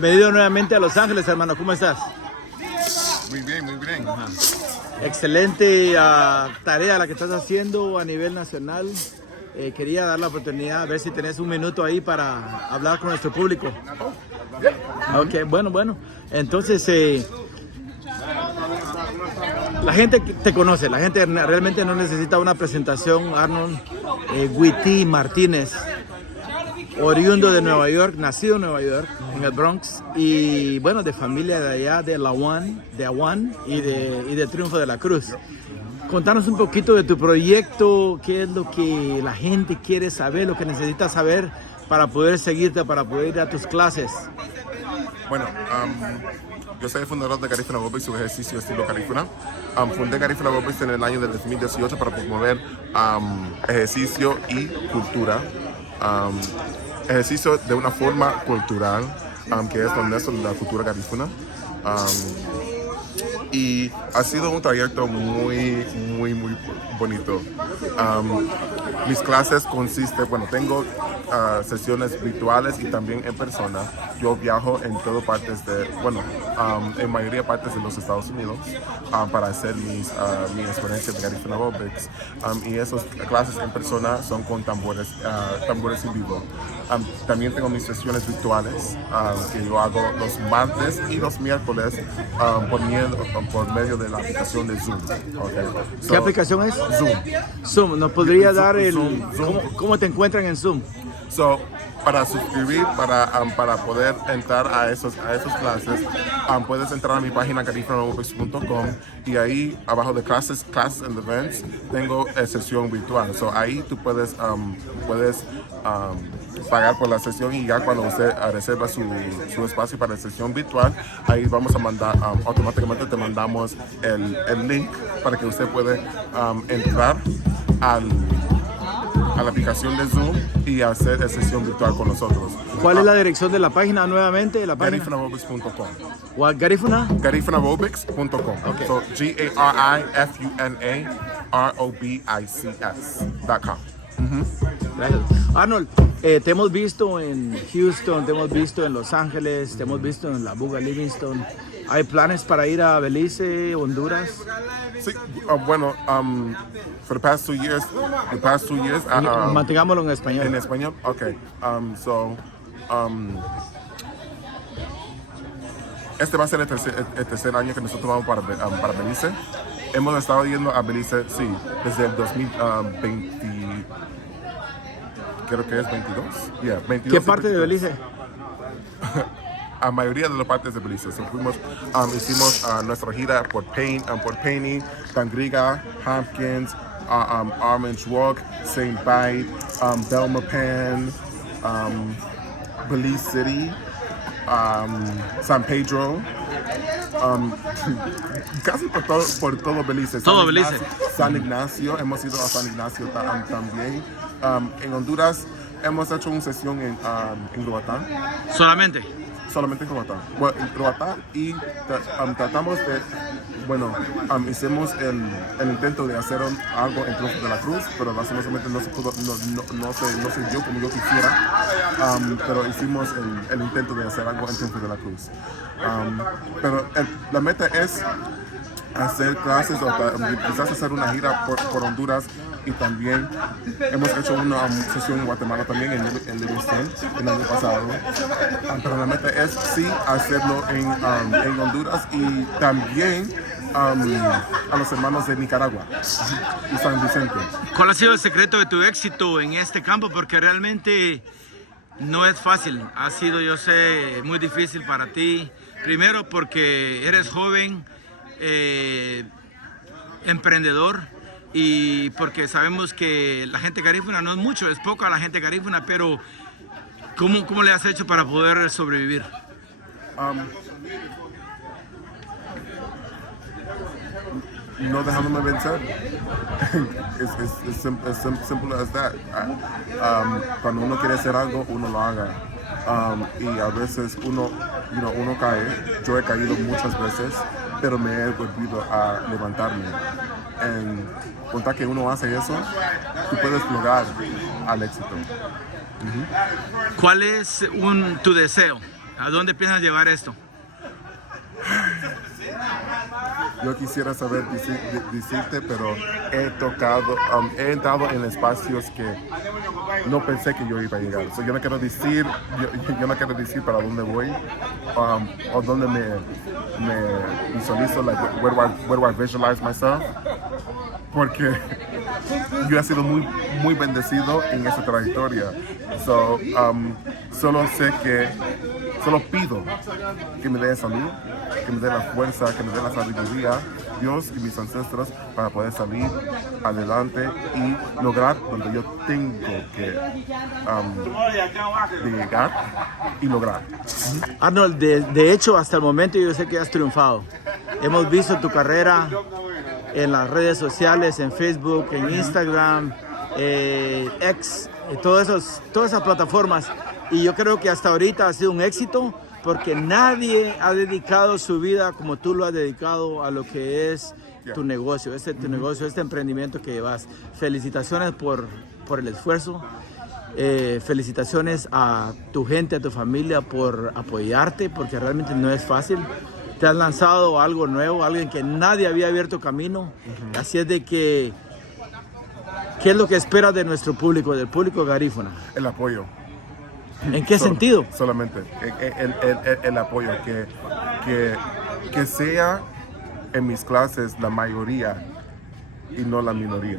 Bienvenido nuevamente a Los Ángeles, hermano. ¿Cómo estás? Muy bien, muy bien. Ajá. Excelente tarea la que estás haciendo a nivel nacional. Quería dar la oportunidad, a ver si tenés un minuto ahí para hablar con nuestro público. Ok, bueno. Entonces, la gente te conoce, la gente realmente no necesita una presentación. Arnold Witty Martínez, oriundo de Nueva York, nacido en Nueva York, en el Bronx, y bueno, de familia de allá, de Awan y de Triunfo de la Cruz. Contanos un poquito de tu proyecto, qué es lo que la gente quiere saber, lo que necesita saber para poder seguirte, para poder ir a tus clases. Bueno, yo soy el fundador de Garifuna Aerobics, su ejercicio estilo Garifuna. Fundé Garifuna Aerobics en el año de 2018 para promover ejercicio y cultura. Ejercicio de una forma cultural, que es donde es la cultura Garifuna. Y ha sido un trayecto muy bonito. Mis clases consisten, tengo sesiones virtuales y también en persona. Yo viajo en todas partes en mayoría partes de los Estados Unidos para hacer mi experiencia de Garifuna Aerobics. Y esas clases en persona son con tambores en vivo. También tengo mis sesiones virtuales que yo hago los martes y los miércoles por medio de la aplicación de Zoom. Okay. ¿Qué aplicación es? Zoom. ¿Nos podría dar cómo te encuentran en Zoom? Para suscribir, para poder entrar a esos clases, puedes entrar a mi página garifunarobotics.com y ahí abajo de classes and events tengo sesión virtual. Ahí tú puedes pagar por la sesión y ya cuando usted reserva su espacio para la sesión virtual, ahí vamos a mandar, automáticamente te mandamos el link para que usted pueda entrar a la aplicación de Zoom y hacer la sesión virtual con nosotros. ¿Cuál es la dirección de la página nuevamente? Garifunarobotics.com. ¿Garifuna? Garifunarobotics.com. Okay. So GARIFUNAROBICS.com. Gracias. Arnold, te hemos visto en Houston, te hemos visto en Los Ángeles, te hemos visto en la Buga Livingston. ¿Hay planes para ir a Belice, Honduras? Sí, for the past 2 years, mantengámoslo en español. En español, okay. Este va a ser el tercer año que nosotros vamos para Belice. Hemos estado yendo a Belice, sí, desde el 2020, creo que es 22. Yeah, 22. ¿Qué parte de Belice? A mayoría de las partes de Belice. Hicimos nuestra gira por Payne, Tangriga, Hopkins, Armage Walk, St. Vite, Belmopan, Belize City, San Pedro, casi por todo Belice. Todo Belice. San Ignacio, hemos ido a San Ignacio también. En Honduras hemos hecho una sesión en Roatán. Solamente en Roatán. Bueno, en Roatán y tratamos de, hicimos el intento de hacer algo en Triunfo de la Cruz, pero lastimosamente no se pudo, no se dio como yo quisiera, pero hicimos el intento de hacer algo en Triunfo de la Cruz. Pero la meta es hacer clases o quizás hacer una gira por Honduras, y también hemos hecho una sesión en Guatemala también en Livingston el año pasado, pero la meta es sí hacerlo en Honduras y también a los hermanos de Nicaragua y San Vicente. ¿Cuál ha sido el secreto de tu éxito en este campo? Porque realmente no es fácil, ha sido, yo sé, muy difícil para ti. Primero porque eres joven, emprendedor, y porque sabemos que la gente garífuna no es mucho, es poco a la gente garífuna, pero ¿cómo le has hecho para poder sobrevivir? No dejándome vencer. Es simple as that. Cuando uno quiere hacer algo, uno lo haga. Y a veces uno cae. Yo he caído muchas veces, pero me he volvido a levantarme. En contar que uno hace eso, tú puedes lograr al éxito. ¿Cuál es tu deseo ¿A dónde piensas llevar esto? Yo quisiera saber decirte, pero he entrado en espacios que no pensé que yo iba a llegar. So, yo no quiero decir para dónde voy o dónde me visualizo, like where do I visualize myself, porque yo he sido muy bendecido en esa trayectoria. So, solo pido que me dé salud, que me dé la fuerza, que me dé la sabiduría, Dios y mis ancestros, para poder salir adelante y lograr donde yo tengo que llegar y lograr. Arnold, de hecho, hasta el momento yo sé que has triunfado. Hemos visto tu carrera en las redes sociales, en Facebook, en Instagram, X, todas esas plataformas. Y yo creo que hasta ahorita ha sido un éxito porque nadie ha dedicado su vida como tú lo has dedicado a lo que es tu negocio, tu negocio, este emprendimiento que llevas. Felicitaciones por el esfuerzo. Felicitaciones a tu gente, a tu familia por apoyarte, porque realmente no es fácil. Te has lanzado algo nuevo, alguien que nadie había abierto camino. Así es de que, ¿qué es lo que esperas de nuestro público, del público garífuna? El apoyo. ¿En qué sentido? Solamente el apoyo, que sea en mis clases la mayoría y no la minoría.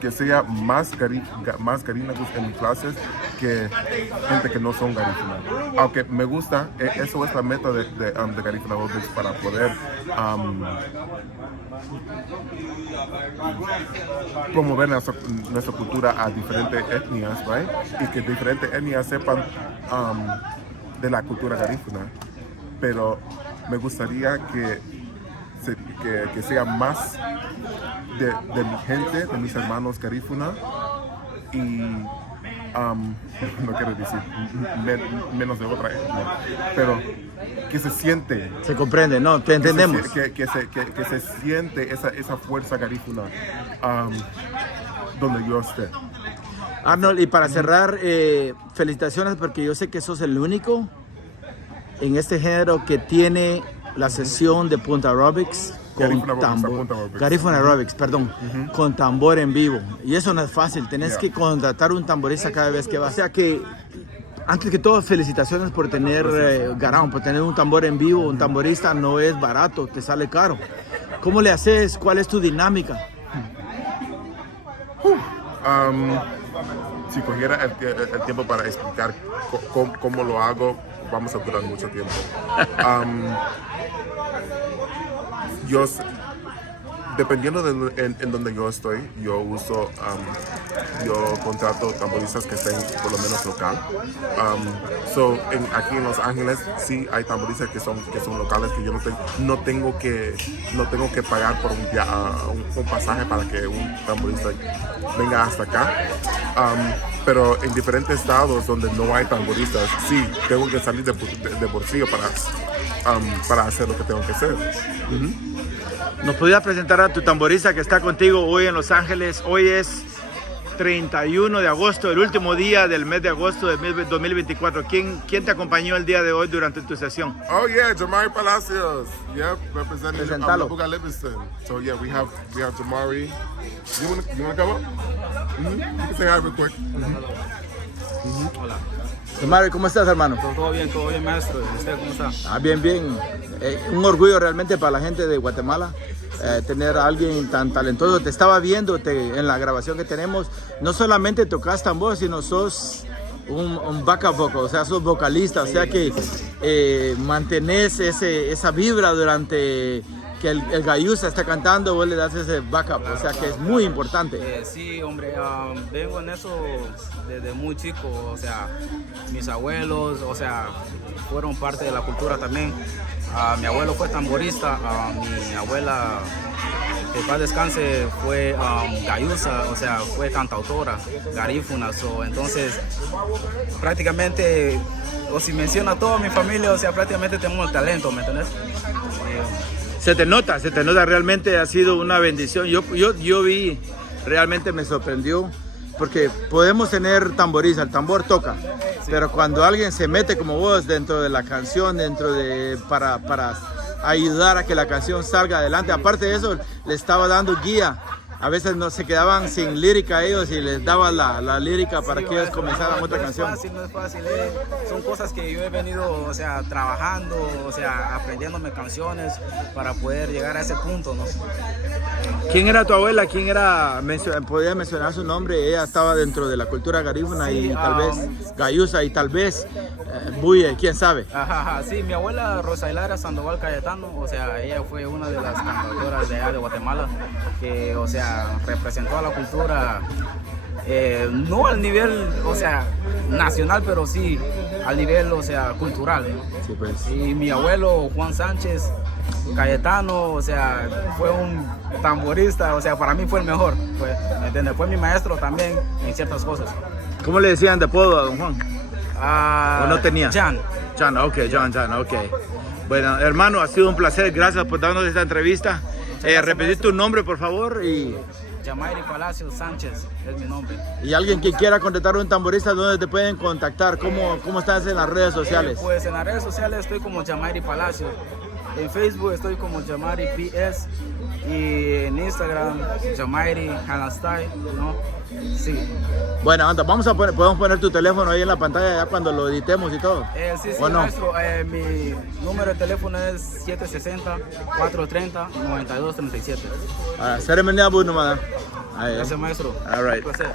Que sea más garífunas en mis clases que gente que no son garífunas. Aunque me gusta, eso es la meta de Garífuna Robotics, para poder promover nuestra cultura a diferentes etnias, right? Y que diferentes etnias sepan de la cultura garífuna. Pero me gustaría que sea más de mi gente, de mis hermanos garífuna, y no quiero decir menos de otra etnia, pero que se siente. Se comprende, ¿no? Te entendemos. Que se siente esa fuerza garífuna donde yo esté. Arnold, y para cerrar, felicitaciones, porque yo sé que sos el único en este género que tiene la sesión de Punta Aerobics con tambor, Garífuna Aerobics, perdón, con tambor en vivo. Y eso no es fácil, tenés que contratar un tamborista cada vez que vas. O sea que, antes que todo, felicitaciones por tener Garão, por tener un tambor en vivo. Un tamborista no es barato, te sale caro. ¿Cómo le haces? ¿Cuál es tu dinámica? Si cogiera el tiempo para explicar cómo lo hago, vamos a durar mucho tiempo. Dependiendo en donde yo estoy, yo contrato tamboristas que estén por lo menos local. Aquí en Los Ángeles sí hay tamboristas que son locales, que yo no tengo que pagar por un pasaje para que un tamborista venga hasta acá. Pero en diferentes estados donde no hay tamboristas, sí tengo que salir de bolsillo para hacer lo que tengo que hacer. ¿Nos podrías presentar a tu tamborista que está contigo hoy en Los Ángeles? Hoy es 31 de agosto, el último día del mes de agosto de 2024. ¿Quién te acompañó el día de hoy durante tu sesión? Oh yeah, Jamari Palacios. Yep, representing Labuga Livingston. So yeah, we have Jamari. You wanna come up? You can say hi real quick. Hola. Jamari, ¿cómo estás, hermano? Todo bien, maestro. ¿Usted cómo está? Bien. Un orgullo realmente para la gente de Guatemala tener a alguien tan talentoso. Te estaba viendo en la grabación que tenemos. No solamente tocas tambor, sino sos un backup vocal, o sea, sos vocalista. Sí. O sea que mantenés esa vibra durante que el gayusa está cantando, vos le das ese backup, o sea que es muy importante. Sí, hombre, vengo en eso desde muy chico, o sea, mis abuelos, o sea, fueron parte de la cultura también. Mi abuelo fue tamborista, mi abuela, que paz descanse, fue gayusa, o sea, fue cantautora, garífuna, entonces prácticamente, o si menciona a toda mi familia, o sea, prácticamente tenemos el talento, ¿me entiendes? Se te nota, realmente ha sido una bendición. Yo vi, realmente me sorprendió porque podemos tener tamborista, el tambor toca, pero cuando alguien se mete como vos dentro de la canción, para ayudar a que la canción salga adelante, aparte de eso, le estaba dando guía. A veces no se quedaban sin lírica ellos y les daba la lírica para que ellos comenzaran otra canción. No es fácil, son cosas que yo he venido, o sea, trabajando, o sea, aprendiéndome canciones para poder llegar a ese punto, ¿no? ¿Quién era tu abuela? ¿Quién era? ¿Podías mencionar su nombre? Ella estaba dentro de la cultura garífuna y tal vez gayusa y tal vez buye, quién sabe. Sí, mi abuela Rosa Hilaria Sandoval Cayetano, o sea, ella fue una de las cantautoras de allá de Guatemala que, o sea, representó a la cultura, no al nivel, o sea, nacional, pero sí al nivel, o sea, cultural, ¿no? Sí, pues. Y mi abuelo Juan Sánchez Cayetano, o sea, fue un tamborista, o sea, para mí fue el mejor, ¿me entiendes? Fue mi maestro también en ciertas cosas. ¿Cómo le decían de apodo a don Juan? ¿O no tenía? Jan. Jan, ok. Bueno, hermano, ha sido un placer. Gracias por darnos esta entrevista. Repetir tu nombre, por favor. Yamairi Palacios Sánchez es mi nombre. Y alguien que quiera contratar a un tamborista, ¿dónde te pueden contactar? ¿Cómo estás en las redes sociales? Pues en las redes sociales estoy como Yamairi Palacios. En Facebook estoy como Yamairi PS. Y en Instagram, Yamairi Hanastay, ¿no? Sí. Bueno, anda, podemos poner tu teléfono ahí en la pantalla ya cuando lo editemos y todo. Sí, ¿O no? maestro. Mi número de teléfono es 760-430-9237. Seré menea, bueno, madame. Gracias, maestro. All right. Un placer.